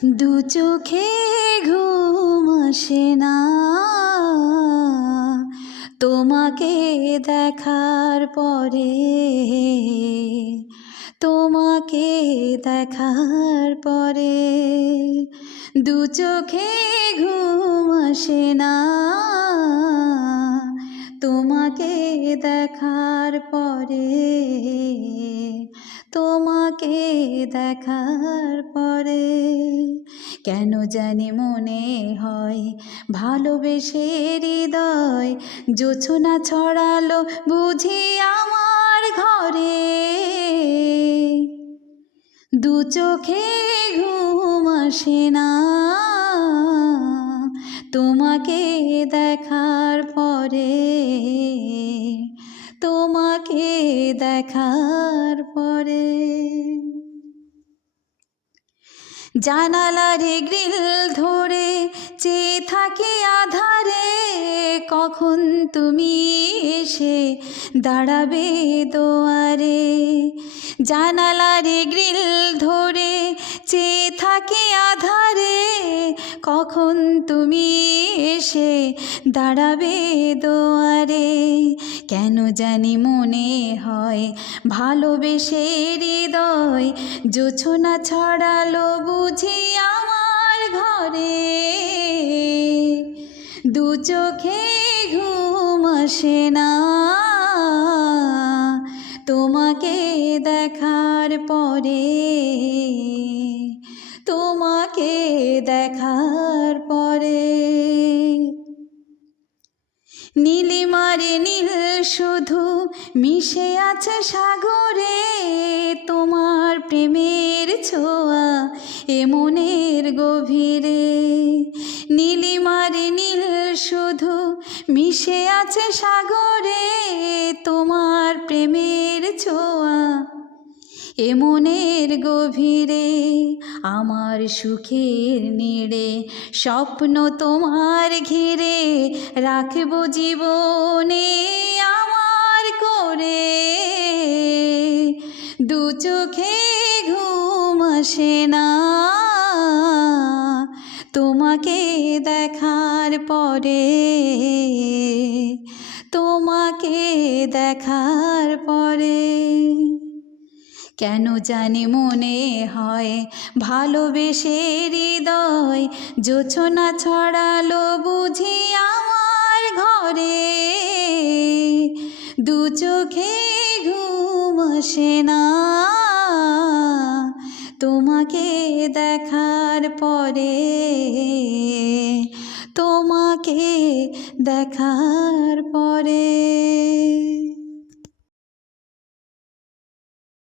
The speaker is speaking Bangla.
দু চোখে ঘুম আসে না তোমাকে দেখার পরে, তোমাকে দেখার পরে। দু চোখে ঘুম আসে না তোমাকে দেখার পরে, তোমাকে দেখার পরে। কেন জানি মনে হয় ভালোবেসে হৃদয় জোছনা ছড়ালো বুঝি আমার ঘরে। দু চোখে ঘুম আসে না তোমাকে দেখার পরে, তোমাকে দেখার পরে। জানালার গ্রিল ধরে চেয়ে থাকি আধারে, কখন তুমি এসে দাঁড়াবে দুয়ারে। জানালার গ্রিল ধরে চেয়ে থাকি আধারে, কখন তুমি এসে দাঁড়াবে দুয়ারে। কেন জানি মনে হয় ভালোবেসে হৃদয় জোছনা ছড়ালো বুঝি আমার ঘরে। দু চোখে ঘুম আসে না তোমাকে দেখার পরে, তোমাকে দেখার পরে। নীলিমারে নীল শুধু মিশে আছে সাগরে, তোমার প্রেমের ছোঁয়া এ মনের গভীরে। নীলিমারে নীল শুধু মিশে আছে সাগরে, তোমার প্রেমের ছোঁয়া এ মনের গভীরে। আমার সুখের নিড়ে স্বপ্ন তোমার ঘিরে, রাখব জীবনে আমার করে। দু চোখে ঘুম আসে না তোমাকে দেখার পরে, তোমাকে দেখার পরে। কেন জানি মনে হয় ভালোবেসে হৃদয় জোছনা ছড়ালো বুঝি আমার ঘরে। দু চোখে ঘুম আসে না তোমাকে দেখার পরে, তোমাকে দেখার পরে।